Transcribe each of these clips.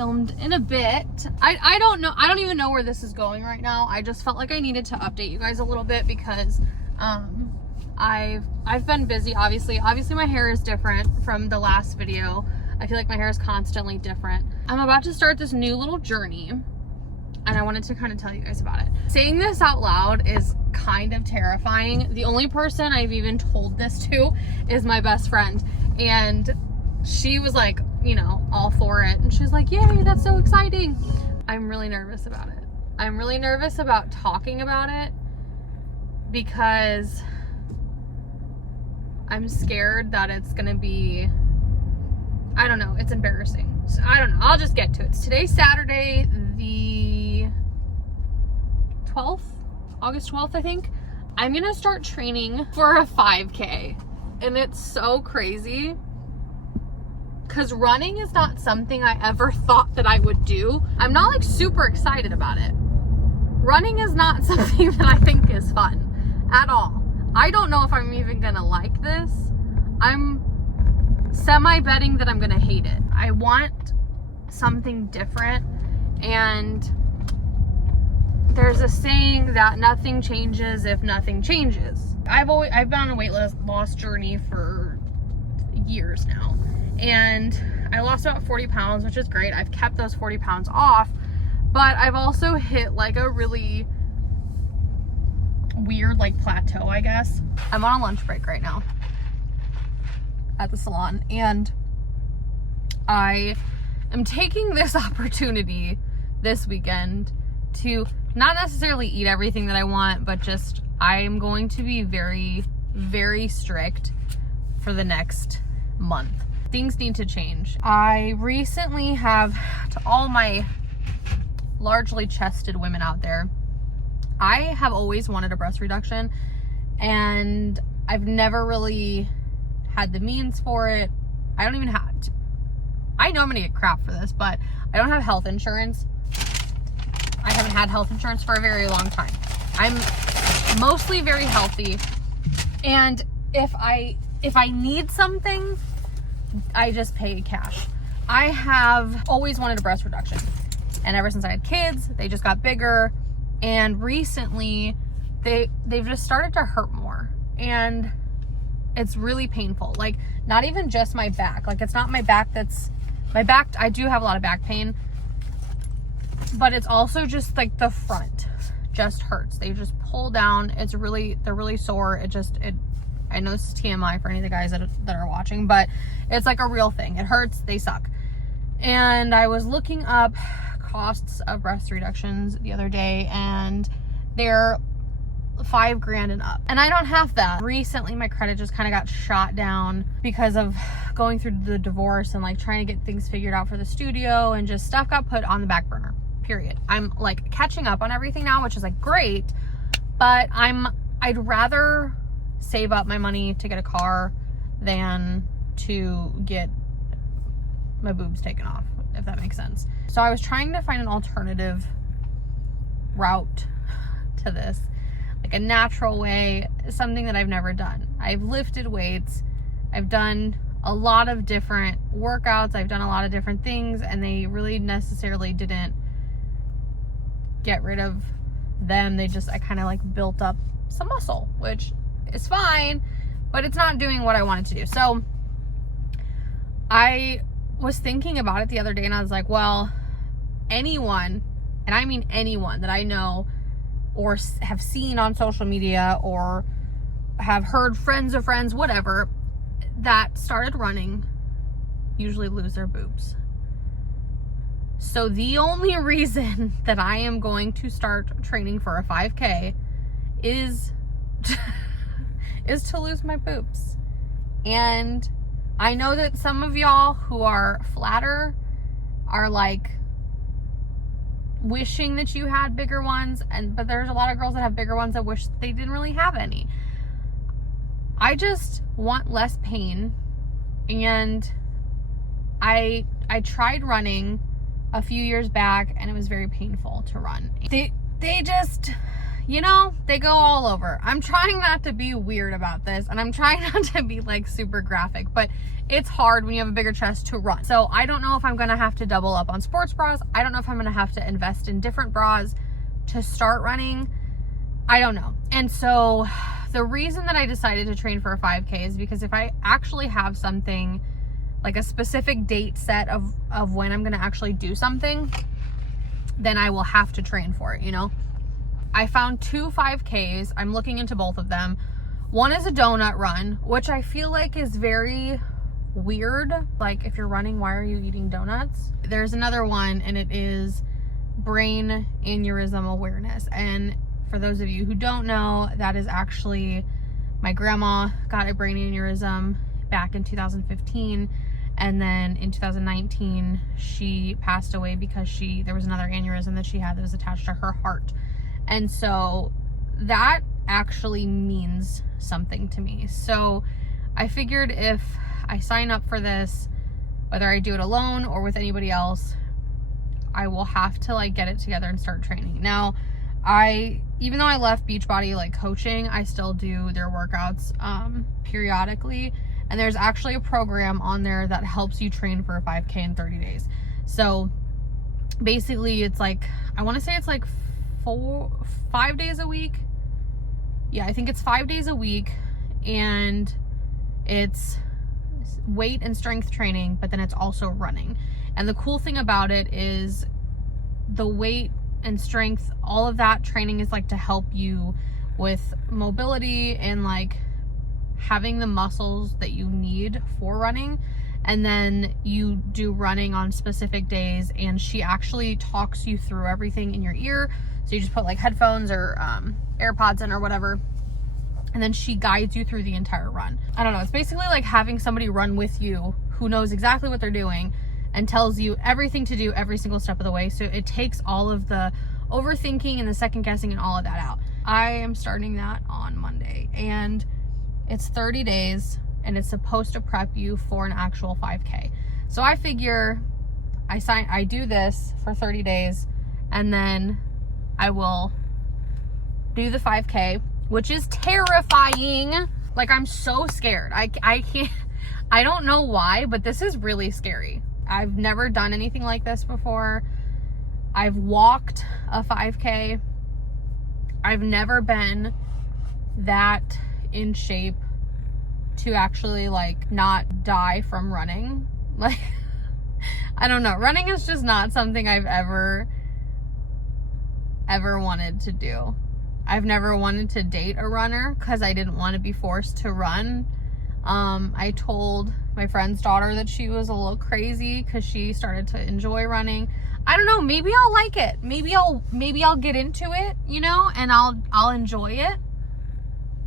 filmed in a bit. I don't know. I don't even know where this is going right now. I just felt like I needed to update you guys a little bit because I've been busy. Obviously my hair is different from the last video. I feel like my hair is constantly different. I'm about to start this new little journey and I wanted to kind of tell you guys about it. Saying this out loud is kind of terrifying. The only person I've even told this to is my best friend, and she was like, you know, all for it, and she's like, yay, that's so exciting. I'm really nervous about it. I'm really nervous about talking about it because I'm scared that it's gonna be, I don't know, it's embarrassing. So I don't know, I'll just get to it. Today's Saturday, the 12th, August 12th, I think. I'm gonna start training for a 5K, and it's so crazy because running is not something I ever thought that I would do. I'm not like super excited about it. Running is not something that I think is fun at all. I don't know if I'm even gonna like this. I'm semi-betting that I'm gonna hate it. I want something different, and there's a saying that nothing changes if nothing changes. I've been on a weight loss journey for years now, and I lost about 40 pounds, which is great. I've kept those 40 pounds off, but I've also hit like a really weird like plateau, I guess. I'm on a lunch break right now at the salon, and I am taking this opportunity this weekend to not necessarily eat everything that I want, but just I am going to be very, very strict for the next month. Things need to change. I recently have, to all my largely chested women out there, I have always wanted a breast reduction, and I've never really had the means for it. I don't even have to, I know I'm gonna get crap for this, but I don't have health insurance. I haven't had health insurance for a very long time. I'm mostly very healthy, and if I need something, I just pay cash. I have always wanted a breast reduction, and ever since I had kids, they just got bigger, and recently they've just started to hurt more, and it's really painful. Like, not even just my back. Like, it's not my back that's my back. I do have a lot of back pain, but it's also just like the front just hurts. They just pull down. They're really sore. I know this is TMI for any of the guys that are watching, but it's like a real thing. It hurts. They suck. And I was looking up costs of breast reductions the other day, and they're $5,000 and up. And I don't have that. Recently, my credit just kind of got shot down because of going through the divorce and like trying to get things figured out for the studio, and just stuff got put on the back burner, period. I'm like catching up on everything now, which is like great, but I'd rather save up my money to get a car than to get my boobs taken off, if that makes sense. So I was trying to find an alternative route to this, like a natural way, something that I've never done. I've lifted weights, I've done a lot of different workouts, I've done a lot of different things, and they really necessarily didn't get rid of them. I kind of like built up some muscle, which is fine, but it's not doing what I wanted to do. So I was thinking about it the other day, and I was like, well, anyone, and I mean anyone that I know or have seen on social media or have heard friends of friends, whatever, that started running usually lose their boobs. So the only reason that I am going to start training for a 5K is to lose my boobs. And I know that some of y'all who are flatter are like wishing that you had bigger ones, but there's a lot of girls that have bigger ones that wish they didn't really have any. I just want less pain, and I tried running a few years back, and it was very painful to run. They just, you know, they go all over. I'm trying not to be weird about this, and I'm trying not to be like super graphic, but it's hard when you have a bigger chest to run. So I don't know if I'm gonna have to double up on sports bras. I don't know if I'm gonna have to invest in different bras to start running. I don't know. And so the reason that I decided to train for a 5K is because if I actually have something, like a specific date set of when I'm gonna actually do something, then I will have to train for it, you know? I found 2 5Ks. I'm looking into both of them. One is a donut run, which I feel like is very weird. Like, if you're running, why are you eating donuts? There's another one, and it is brain aneurysm awareness. And for those of you who don't know, that is actually, my grandma got a brain aneurysm back in 2015. And then in 2019, she passed away because there was another aneurysm that she had that was attached to her heart. And so that actually means something to me. So I figured if I sign up for this, whether I do it alone or with anybody else, I will have to like get it together and start training. Now, even though I left Beachbody like coaching, I still do their workouts periodically. And there's actually a program on there that helps you train for a 5K in 30 days. So basically it's like, I want to say it's like 5 days a week. Yeah, I think it's 5 days a week, and it's weight and strength training, but then it's also running. And the cool thing about it is the weight and strength, all of that training is like to help you with mobility and like having the muscles that you need for running. And then you do running on specific days, and she actually talks you through everything in your ear. So you just put like headphones or AirPods in or whatever, and then she guides you through the entire run. I don't know, it's basically like having somebody run with you who knows exactly what they're doing and tells you everything to do every single step of the way. So it takes all of the overthinking and the second guessing and all of that out. I am starting that on Monday, and it's 30 days, and it's supposed to prep you for an actual 5K. So I figure I do this for 30 days, and then I will do the 5K, which is terrifying. Like, I'm so scared. I can't, I don't know why, but this is really scary. I've never done anything like this before. I've walked a 5K. I've never been that in shape to actually like not die from running. Like, I don't know. Running is just not something I've ever wanted to do. I've never wanted to date a runner because I didn't want to be forced to run. I told my friend's daughter that she was a little crazy because she started to enjoy running. I don't know, maybe I'll like it. Maybe I'll get into it, you know, and I'll enjoy it.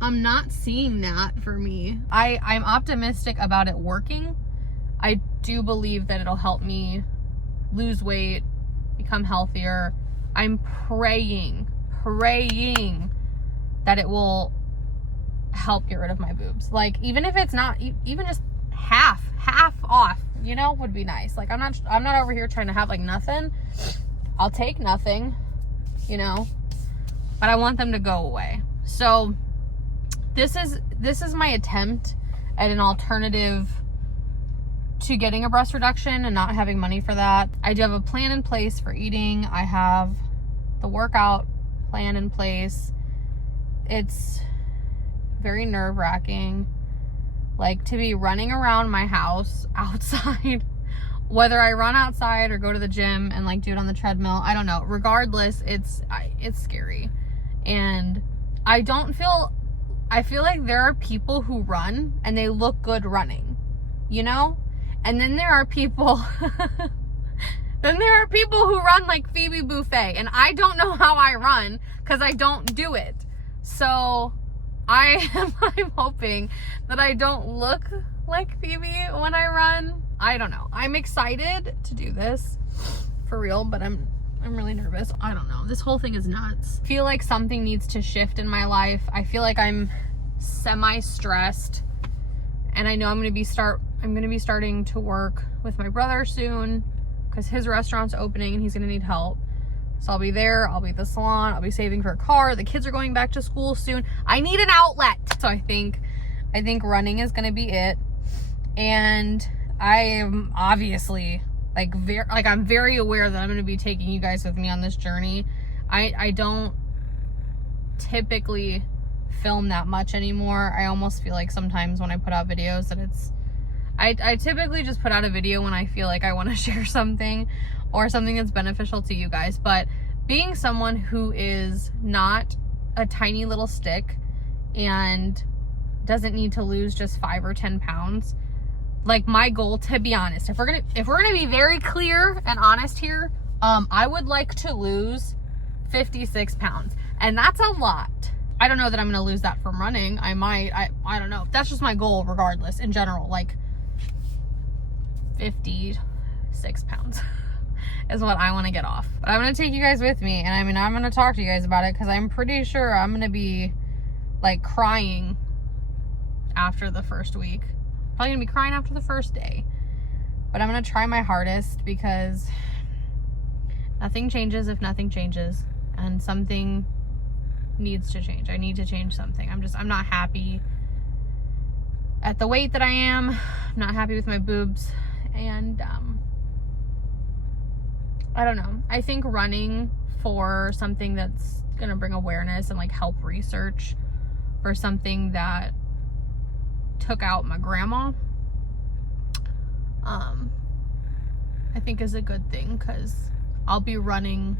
I'm not seeing that for me. I'm optimistic about it working. I do believe that it'll help me lose weight, become healthier. I'm praying that it will help get rid of my boobs. Like, even if it's not even just half off, you know, would be nice. Like, I'm not over here trying to have like nothing. I'll take nothing, you know, but I want them to go away. So this is my attempt at an alternative to getting a breast reduction and not having money for that. I do have a plan in place for eating. I have the workout plan in place. It's very nerve-wracking, like, to be running around my house outside, whether I run outside or go to the gym and like do it on the treadmill. I don't know. Regardless, it's scary. And I feel like there are people who run and they look good running, you know? And then there are people who run like Phoebe Buffet, and I don't know how I run because I don't do it. So I'm hoping that I don't look like Phoebe when I run. I don't know. I'm excited to do this for real, but I'm really nervous. I don't know. This whole thing is nuts. I feel like something needs to shift in my life. I feel like I'm semi-stressed, and I know I'm going to be starting to work with my brother soon because his restaurant's opening and he's going to need help. So I'll be there, I'll be at the salon, I'll be saving for a car. The kids are going back to school soon. I need an outlet. So I think running is gonna be it. And I am obviously I'm very aware that I'm gonna be taking you guys with me on this journey. I don't typically film that much anymore. I almost feel like sometimes when I put out videos that I typically just put out a video when I feel like I want to share something or something that's beneficial to you guys. But being someone who is not a tiny little stick and doesn't need to lose just 5 or 10 pounds, like my goal, to be honest, if we're gonna be very clear and honest here, I would like to lose 56 pounds, and that's a lot. I don't know that I'm gonna lose that from running. I might. I don't know. That's just my goal, regardless. In general, like 56 pounds is what I want to get off. But I'm gonna take you guys with me, and I mean, I'm gonna talk to you guys about it because I'm pretty sure I'm gonna be like crying after the first week. Probably gonna be crying after the first day. But I'm gonna try my hardest because nothing changes if nothing changes, and something needs to change. I need to change something. I'm not happy at the weight that I am. I'm not happy with my boobs, and I don't know. I think running for something that's gonna bring awareness and like help research for something that took out my grandma, I think is a good thing, because I'll be running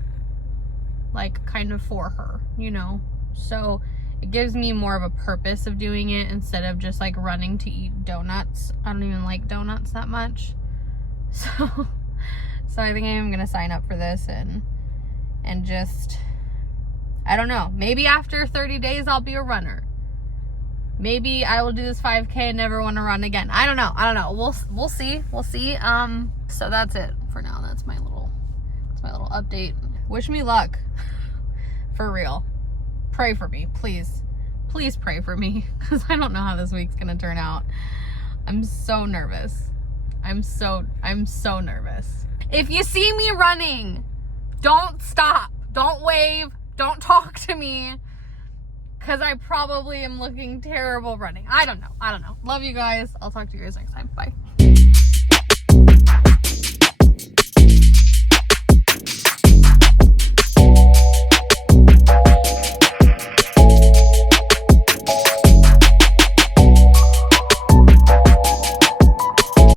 like kind of for her, you know? So it gives me more of a purpose of doing it instead of just like running to eat donuts. I don't even like donuts that much. So I think I'm gonna sign up for this and just, I don't know, maybe after 30 days I'll be a runner. Maybe I will do this 5K and never want to run again. I don't know. We'll see. So that's it for now. That's my little update. Wish me luck. For real. Pray for me, please. Please pray for me, because I don't know how this week's gonna turn out. I'm so nervous. I'm so nervous. If you see me running, don't stop. Don't wave. Don't talk to me, because I probably am looking terrible running. I don't know. Love you guys. I'll talk to you guys next time. Bye.